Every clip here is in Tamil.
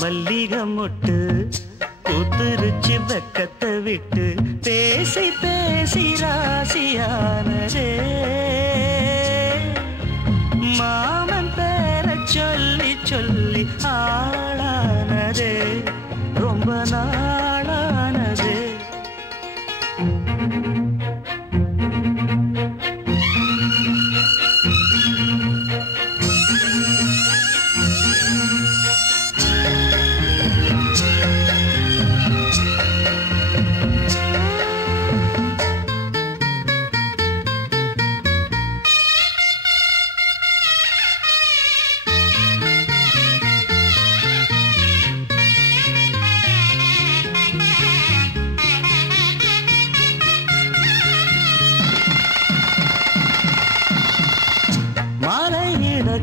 மல்லிகை மொட்டு பூத்துருச்சு வெக்கத்தை விட்டு பேசி பேசி ராசியானதே மாமன் பேர சொல்லி சொல்லி ஆளானதே ரொம்ப நாளானதே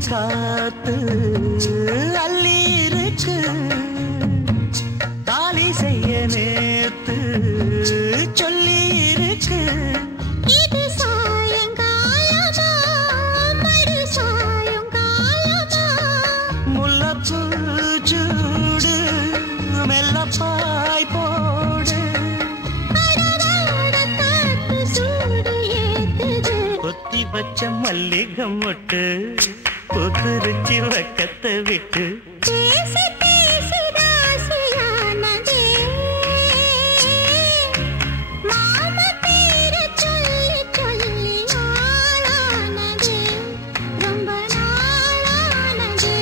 காத்து அள்ளி இருக்கு தாலி செய்ய நேத்து சொல்லி இருக்கு இது சாயங்காலமா மறு சாயங்காலமா முல்லப்பூ சூடு மெல்லப்பாய் போடு காத்து சூடு ஏத்துது கொத்தி வச்ச மல்லிகை மொட்டு பூத்துருச்சி வெக்கத்தை விட்டு பேசி பேசி ராசியானதே மாம பேர சொல்லி சொல்லி ஆளானதே ரொம்ப நாளானதே